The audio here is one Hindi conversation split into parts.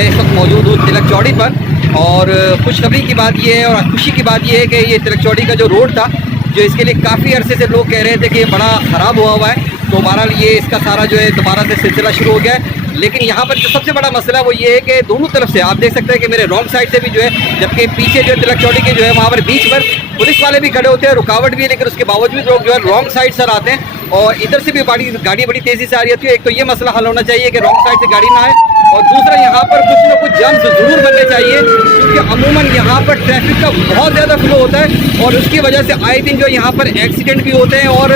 मैं इस वक्त मौजूद हूँ तिलक चौड़ी पर। और खुशखबरी की बात यह है और खुशी की बात यह है कि ये तिलक चौड़ी का जो रोड था, जो इसके लिए काफ़ी अरसे से लोग कह रहे थे कि ये बड़ा ख़राब हुआ है, तो बहरहाल ये इसका सारा जो है दोबारा से सिलसिला शुरू हो गया है। लेकिन यहाँ पर जो सबसे बड़ा मसला है वो ये है कि दोनों तरफ से आप देख सकते हैं कि मेरे रॉन्ग साइड से भी जो है, जबकि पीछे जो तिलक चौड़ी के जो है वहाँ पर बीच पर पुलिस वाले भी खड़े होते हैं, रुकावट भी है, लेकिन उसके बावजूद लोग जो है रॉन्ग साइड से आते हैं और इधर से भी गाड़ी बड़ी तेज़ी से आ रही होती है। एक तो ये मसला हल होना चाहिए कि रॉन्ग साइड से गाड़ी ना आए, और दूसरा यहाँ पर कुछ ना कुछ जम्स ज़रूर बनने चाहिए, क्योंकि अमूमन यहाँ पर ट्रैफिक का बहुत ज़्यादा फ्लो होता है और उसकी वजह से आए दिन जो यहाँ पर एक्सीडेंट भी होते हैं और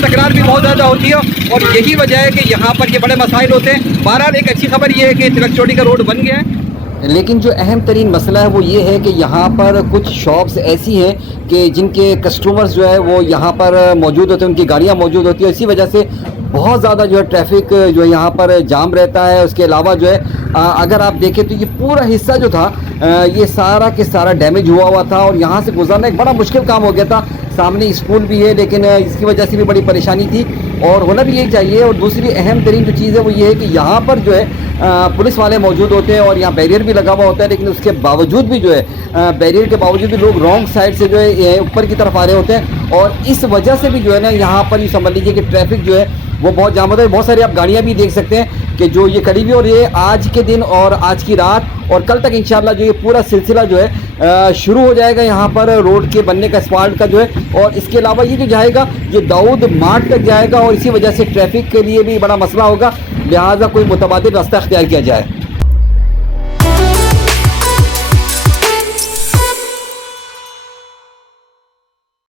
तकरार भी बहुत ज़्यादा होती है, और यही वजह है कि यहाँ पर ये बड़े मसाइल होते हैं। बहरहाल एक अच्छी खबर ये है कि तिलक चौड़ी का रोड बन गया है। लेकिन जो अहम तरीन मसला है वो ये है कि यहाँ पर कुछ शॉप्स ऐसी हैं कि जिनके कस्टमर्स जो है वो यहाँ पर मौजूद होते हैं, उनकी गाड़ियाँ मौजूद होती है, इसी वजह से बहुत ज़्यादा जो है ट्रैफिक जो है यहाँ पर जाम रहता है। उसके अलावा जो है अगर आप देखें तो ये पूरा हिस्सा जो था ये सारा के सारा डैमेज हुआ था और यहाँ से गुजरना एक बड़ा मुश्किल काम हो गया था। सामने स्कूल भी है, लेकिन इसकी वजह से भी बड़ी परेशानी थी और होना भी यही चाहिए। और दूसरी अहम तरीन जो चीज़ है वो ये है कि यहाँ पर जो है पुलिस वाले मौजूद होते हैं और यहाँ बैरियर भी लगा हुआ होता है, लेकिन उसके बावजूद भी जो है बैरियर के बावजूद भी लोग रॉन्ग साइड से जो है ऊपर की तरफ आ रहे होते हैं, और इस वजह से भी जो है ना यहाँ पर ये समझ लीजिए कि ट्रैफिक जो है वो बहुत जाम होता है। बहुत सारी आप गाड़ियाँ भी देख सकते हैं कि जो ये खड़ी हुई, और ये आज के दिन और आज की रात और कल तक इंशाल्लाह जो ये पूरा सिलसिला जो है शुरू हो जाएगा यहाँ पर रोड के बनने का, स्पाल्ट का जो है। और इसके अलावा ये जो जाएगा ये दाऊद मार्ट तक जाएगा और इसी वजह से ट्रैफिक के लिए भी बड़ा मसला होगा, लिहाजा कोई मुतबादिल रास्ता अख्तियार किया जाए।